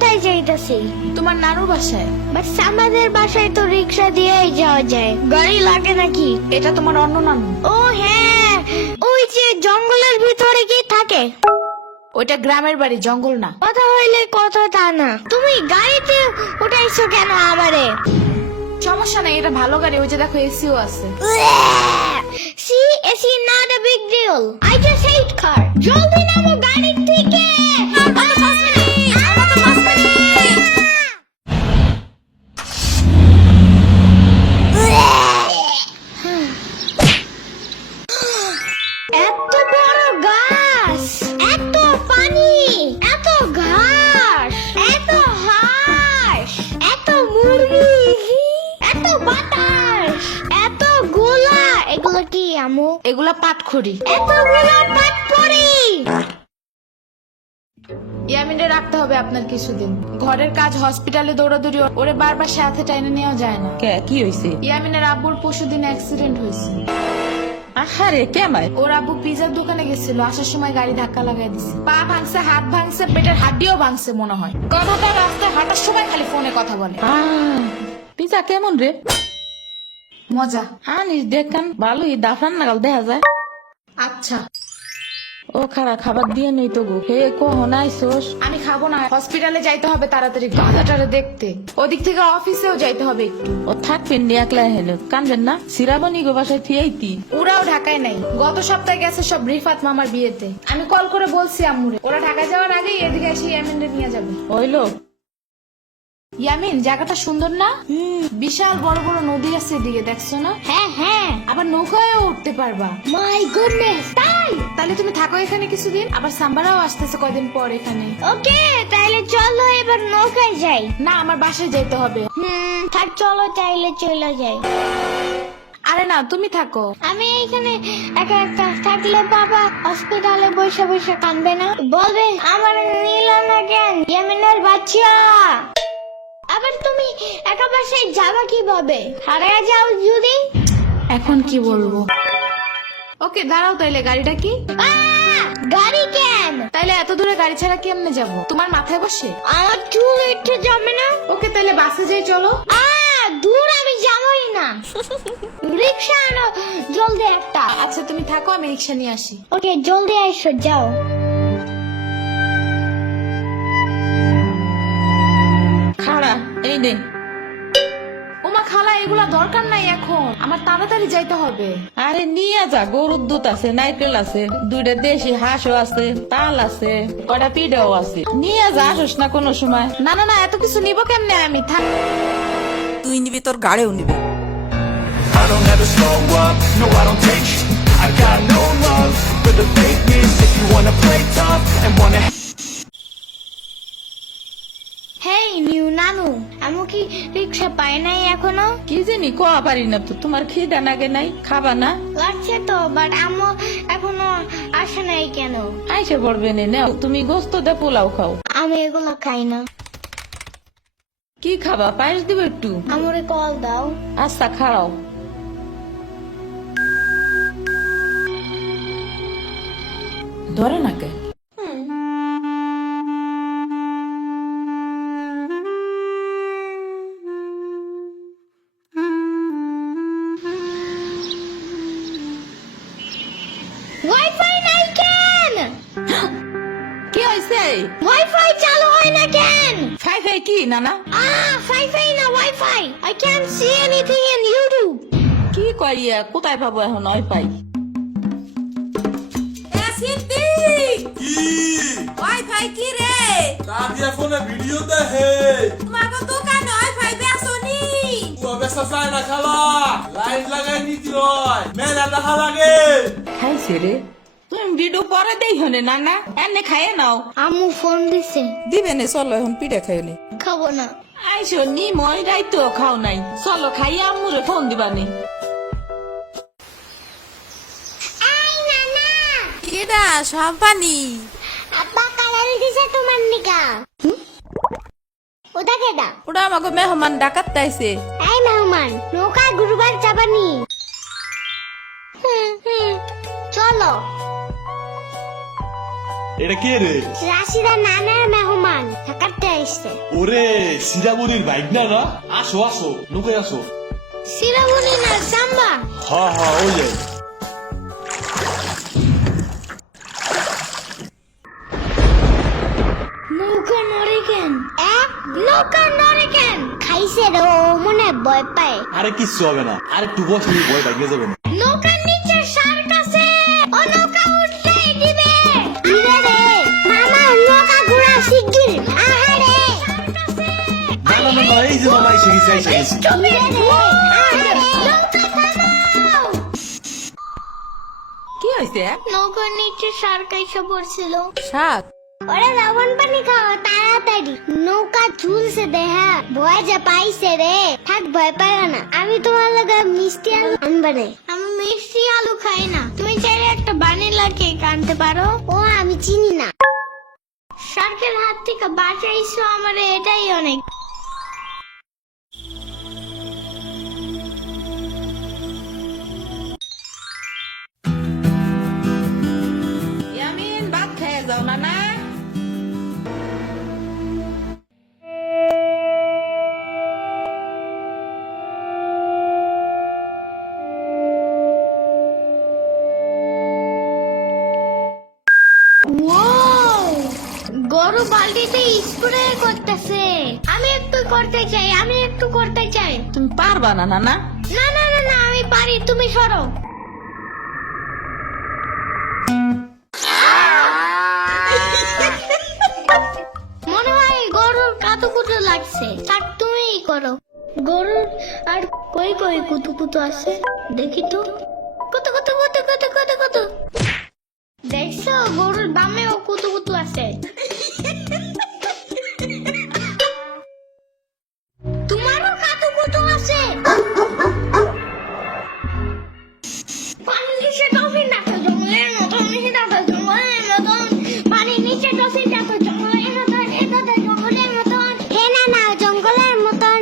কোথায় যাইতাছি? তোমার নানুর বাসায়। বাট আমাদের বাসায় তো রিক্সা দিয়েই যাওয়া যায়, গাড়ি লাগে নাকি? এটা তোমার অন্য নানু। ও হ্যাঁ, ওই যে জঙ্গলের ভিতরে কি থাকে? ওইটা গ্রামের বাড়ি, জঙ্গল না। কথা হইলে কথা তা না। তুমি গাড়িতে উঠাইছো কেন আমারে? সমস্যা নাই, এটা ভালো গাড়ি। ওই যে দেখো এসিও আছে। See, it's not a big deal. I just hate car. জলদি নামো গাড়ি থেকে। এত বড় গাছ, এত পানি, এত ঘাস, এত হাঁস, এত মুরগি, এত বাতাস, এত গোলা। এগুলো কি আমু? এগুলা পাটখড়ি। এতগুলো পাটপড়ি। ইয়ামিনে রাখতে হবে আপনার কিছুদিন। ঘরের কাজ, হসপিটালে দৌড়াদৌড়ি, ওরে বারবার সাথে টাইনে নেওয়া যায় না। কি হয়েছে? ইয়ামিনের আব্বুর পরশুদিন অ্যাক্সিডেন্ট হয়েছে। আহারে কেমাই? ওর আব্বু পিজার দোকানে গেছিল, আসার সময় গাড়ি ধাক্কা লাগাই দিছে। পা ভাঙছে, হাত ভাঙছে, পেটের হাড্ডিও ভাঙছে মনে হয়। কথাটা রাস্তায় হাঁটার সময় খালি ফোনে কথা বলে। পিজা কেমন রে? মজা। আনিস দেখান, ভালোই দাফান নাগাল দেখা যায়। আচ্ছা, ও খারা খাবার দিয়ে নেই তো গো। হে কখন আইসোস? আমি খাবো না। হসপিটালে যাইতে হবে তাড়াতাড়ি, গাধাটারে দেখতে। ওদিক থেকে অফিসেও যাইতে হবে একটু। ও থাকবেন নি একলা হেন, কানবেন না? সিরাবনি গো বাসায় থিয়েইতি। ওরাও ঢাকায় নাই, গত সপ্তাহে গেছে সব রিফাত মামার বিয়েতে। আমি কল করে বলছি আম্মুরে, ওরা ঢাকায় যাওয়ার আগেই এদিকে এসে ইয়ামিনরে নিয়ে যাবে। হইলো? ইয়ামিন, জায়গাটা সুন্দর না? বিশাল বড় বড় নদী আছে এদিকে, দেখছো না? হ্যাঁ হ্যাঁ। আবার নৌকায়ও উঠতে পারবা। মাই গুডনেস, তাই? তাহলে তুমি থাকো এখানে কিছুদিন, আবার সাম্বারাও আসতেছে কয়দিন পর এখানে। ওকে, তাইলে চলো এবার নৌকায় যাই। না, আমার বাসায় যেতে হবে। থাক, চলো তাইলে চলে যাই। আরে না, তুমি থাকো। আমি এখানে একা একা থাকলে বাবা হসপিটালে বসে বসে কাঁদবে না? বলবে আমার নিল না কেন ইয়ামিনের বাচ্চা। আবার তুমি একা বাসায় যাবা কিভাবে? হারিয়ে যাও যদি? এখন কি বলবো? ওকে দাঁড়াও, তাইলে গাড়িটা কি? গাড়ি কেন? তাইলে এত দূরে গাড়ি ছাড়া কেমনে যাবো? তোমার মাথায় বসে? আমার চুল একটু জমে না? ওকে, তাইলে বাসে যাই, চলো। দূর আমি যাবই না। রিক্সা আনো জলদি একটা। আচ্ছা তুমি থাকো, আমি রিক্সা নিয়ে আসি। ওকে, জলদি আইসো, যাও। খাড়া এই নে। ওমা খালা, এগুলা দরকার নাই এখন, আমার তাড়াতাড়ি যাইতে হবে। আরে নিয়ে যা, গরুর দুধ আছে, নারকেল আছে, দুইটা দেশি হাঁসও আছে, তাল আছে, কটা পিঠাও আছে। নিয়ে যা, আসোস না কোনো সময়? না না না, এত কিছু নিব কেমনে আমি? থাক। তুই নিবি, তোর গাড়িও নিবি। I don't ever slow up, no I don't take sh**. I got no love for the fakeness. If you wanna play tough and wanna hey new নানু, আমি কি রিক্সা পাই নাই এখনো? কি জানি কোয়া পারি না তো। তোমার খিদা নাগে নাই? খাবা না? লাগছে তো, বাট আম্মু এখনো আসে নাই কেন? আইসে পড়বে নে, নাও তুমি গোস্ত দে পোলাও খাও। আমি এগুলো খাই না। কি খাবা? পায়েস দিব একটু? আমরে কল দাও। আচ্ছা খাও। ধরে নাকে। ওয়াইফাই নাই কেন? কি হয়েছে? ওয়াইফাই চালু হয় না কেন? ফাই ফাই কি নানা? ফাইফাই না wifi. I can't see anything in YouTube. কি কইয়া কোথায় পাবো এখন ওয়াইফাই? ওয়াইফাই কি রে? দাদিয়া ফোনে ভিডিও দেখে। তোমাকে দোকানে ওয়াইফাই বেসনি? ও বেসা চায় না খালা, লাইট লাগাই নিতি রয়, মেলা দেখা লাগে। খাইছে রে? তুমি ভিডিও পরে দেই হনে নানা, এনে খাইয়ে নাও। আম্মু ফোন দিছে। দিবে নে, চলো এখন পিঠা খাই নি। খাবো না। আইসো নি, মই রাইতো খাও নাই। চলো খাইয়া আম্মুরে ফোন দিবানি। এই নানা, কেডা সম্পানি? আব্বা কালারে দিছে তোমার নিকা। ওটা কেডা? ওটা আমাকে মেহমান ডাকাত তাইছে। এই মেহমান, নৌকা গুরুবার চাপানি। চলো। এটা কে রে? রাশিদা নানার মেহমান থাকাতে আইছে। ওরে সিরাবুরির বাইক না না? আসো আসো, লুকে আসো। সিরাবুনি না সাম্বা। হ্যাঁ হ্যাঁ ওই যে। নৌকা নড়ে কেন? নৌকা নড়ে কেন? খাইছে রে, ও মনে হয় ভয় পায়। আরে কিচ্ছু হবে না, আরে একটু বসে ভয় পাইয়ে যাবে না। নৌকার নিচে শার্ক আছে, ও নৌকা উঠতেই দিবে। ইরে রে, মামা নৌকা ঘোরা শিগগির। আহারে না না না না, এই যে মামা এসে গেছে, এসে গেছে। ইরে রে, আহারে নৌকা থামাও। কি হয়েছে? নৌকার নিচে শার্ক এসে পড়ছিল। শাক ওরে লবণ পানি খাও তাড়াতাড়ি, নৌকা ঝুলছে দেহা, ভয় যে পাইছে রে। থাক ভয় পাইও না, আমি তোমার লগে মিষ্টি আলু আনবা রে। আমি মিষ্টি আলু খাই না, তুমি চাইলে একটা ভ্যানিলা কেক আনতে পারো। ও আমি চিনি না। শার্কের হাত থেকে বাঁচাইছো আমার, এটাই অনেক। ইয়ামিন ভাত খেয়ে যাও না না। গরু বালতিতে স্প্রে করতেছে। আমি একটু করতে চাই, আমি একটু করতে চাই। তুমি পারবা না না না? না না না না, আমি পারি, তুমি সরো। মনে হয় গরুর কাতুকুতু লাগছে, থাক তুমিই করো। গরুর আর কই কই কুতুকুতু আছে দেখি তো। কত কত কত কত কত কত, দেখছো গরুর বামেও কুতুকুতু আছে। তোমারও কাতুকুতু আছে। পানির নিচে ডলফিন দেখো জঙ্গলের মতন, জঙ্গলের মতন। পানির নিচে ডলফিন দেখো জঙ্গলের মতন, জঙ্গলের মতন। হে না না, জঙ্গলের মতন।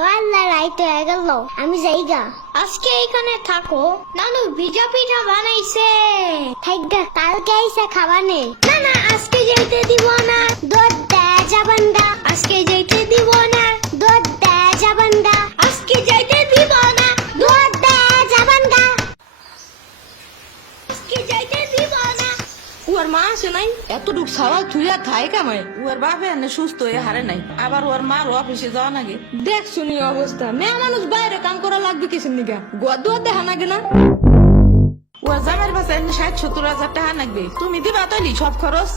ওয়াল্লা রাইট হয়ে গেল, আমি যাইগা। আজকে এখানে থাকো, নানু ভিজা পিঠা বানাইছে। থাইগা, কালকে আইসা খাবানে। না না, আজকে যাইতে দিব না, দুধ দেয়া যাবেন না। আজকে যাইতে দিব না, দুধ দেয়া যাবেন না। আজকে যাইতে দিব না, দুধ দেয়া যাবেন না। আজকে যাইতে দিব না। ওর মা আছে নাই, এতটুক সওয়াল থুইয়া থাই কামাই। ওর বাপে এনে সুস্থ হয়ে হারে নাই, আবার ওর মার অফিসে যাওয়া নাগে। দেখ শুনি অবস্থা, মেয়ে মানুষ বাইরে কাম করা লাগবে কিসের নিগা? গোয়া দুয়া দেখা নাগে না? ওর জামের বাসা 60-70 হাজার টাকা লাগবে, তুমি দিবা তৈলি সব খরচ?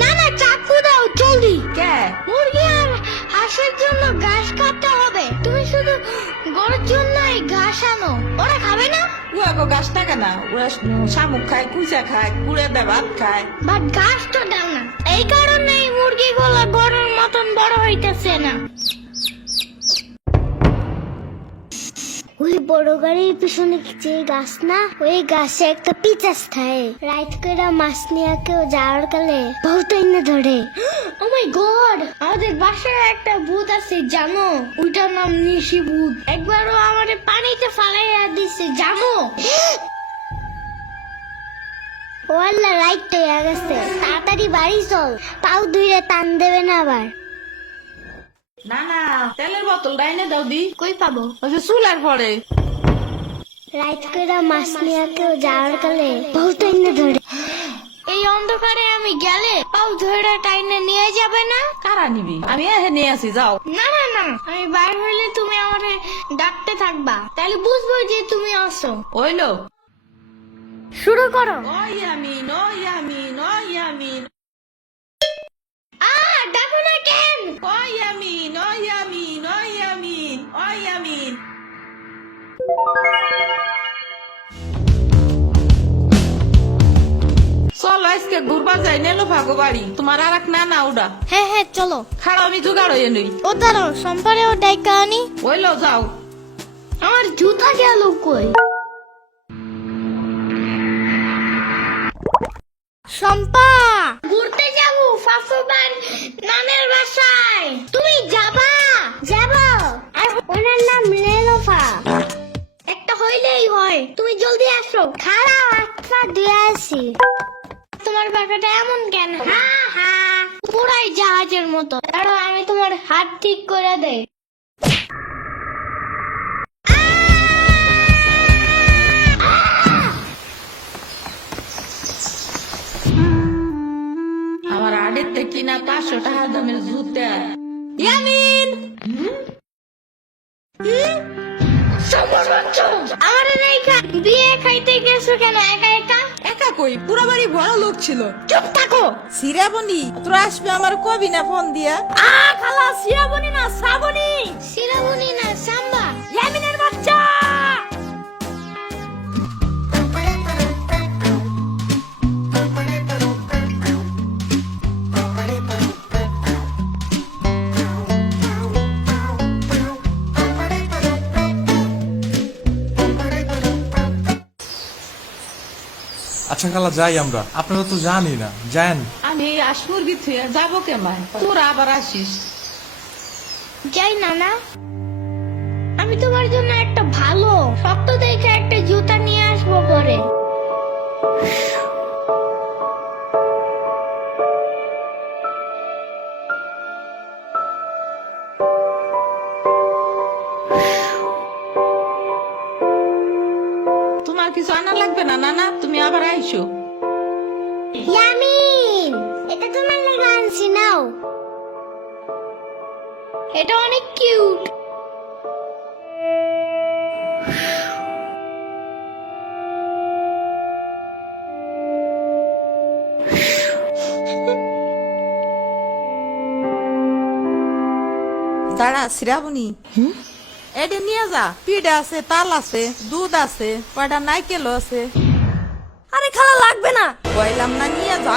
না না, চাকু দাও জলদি। কে? মুরগি আর হাঁসের জন্য ঘাস কাটতে হবে, তুমি শুধু গরুর জন্য এই ঘাস আনো। ওরা খাবে না? ওগো গাছ টাকা না, ওরা শামুক খায়, কুচা খায়, কুড়ে দেয়, ভাত খায়। বাট ঘাস তো দাও না, এই কারণে এই মুরগিগুলো গরুর মতন বড় হইতেছে না। ওই বড় গাড়ির পিছনে যে গাছ না, ওই গাছে একটা পিচাস থাকে। রাইত করে মাছ নিয়ে কেউ যাওয়ার কালে বহুত এনে ধরে। ও মাই গড, আমাদের বাসায় একটা ভূত আছে জানো, ওইটার নাম নিশি ভূত। একবারও আমাদের পানিতে ফালাইয়া দিছে জানো। ওয়াল্লা রাইট হয়ে গেছে, তাড়াতাড়ি বাড়ি চল, পাও ধুইলে টান দেবে না আবার। না না, তেলের বোতল ডাইনে দাও দি। কই পাবো? ওই যে চুলার পরে। রাইত করে মাছ নিয়ে কেউ যাওয়ার কালে বহুত এনে ধরে। এই অন্ধকারে আমি গেলে পাও ধরে টাইনে নিয়ে যাবে না? কারা নিবি? আমি এহে নিয়ে আসি, যাও। না না না, আমি বাইর হইলে তুমি আমারে ডাকতে থাকবা, তাহলে বুঝবো যে তুমি আসো। ওইলো শুরু করো। ও ইয়ামিন, ও ইয়ামিন, ও ইয়ামিন, ডাকো না কেন? ও ইয়ামিন, ও ইয়ামিন, ও ইয়ামিন, ও ইয়ামিন। চলো আজকে ঘুরবা যাই, নেলো ভাগো বাড়ি। তোমার আর এক নানা ওডা। হ্যাঁ হ্যাঁ চলো। খাড়া আমি জোগাড় হয়ে নই। ও দাঁড়াও, সম্পারেও ডাইকা আনি। ওইলো যাও। আমার জুতা গেল কই? শম্পা, ঘুরতে যাবো ফাফুবার নানের বাসায়। তুমি যাবা? যাবো। আর ওনার নাম লেলোফা। একটা হইলেই হয়, তুমি জলদি আসো। খারাপ, আচ্ছা দিয়ে আসি। তোমার পাখাটা এমন কেন? পুরাই জাহাজের মতো। দাঁড়াও, আমি তোমার হাত ঠিক করে দেই। আমার আড়েতে কিনা 500 টাকা দামের জুতা। ইয়ামিন আমার নাইকা বিয়ে খাইতে গেছো কেন একা একা? একা কই, পুরো বাড়ি বড় লোক ছিল। চুপ থাকো। সিরাবনি তোরা আসবে আমার কবি না ফোন দিয়া? খালা সিরাবনি না শ্রাবণী, শিরাবনি না সাম্বা। ইয়ামিনের বাচ্চা। আচ্ছা খালা যাই আমরা, আপনারা তো জানি না, যান। আমি আসমুরগি থুয়ে যাবো কেমন, তোরা আবার আসিস। যাই নানা, আমি তোমার জন্য একটা ভালো শক্ত দেখে একটা জুতা নিয়ে আসবো পরে। তোমার কিছু আনা লাগবে না নানা, তুমি আবার আইসো। ইয়ামিন, এটা তোমার লাগা আনছি, নাও। এটা অনেক কিউট। দাঁড়া শ্রাবণী, এটা নিয়ে যা। পিঠা আছে, তাল আছে, দুধ আছে, কয়টা নাইকেলও আছে। আরে খালা লাগবে না। কইলাম না নিয়ে যা।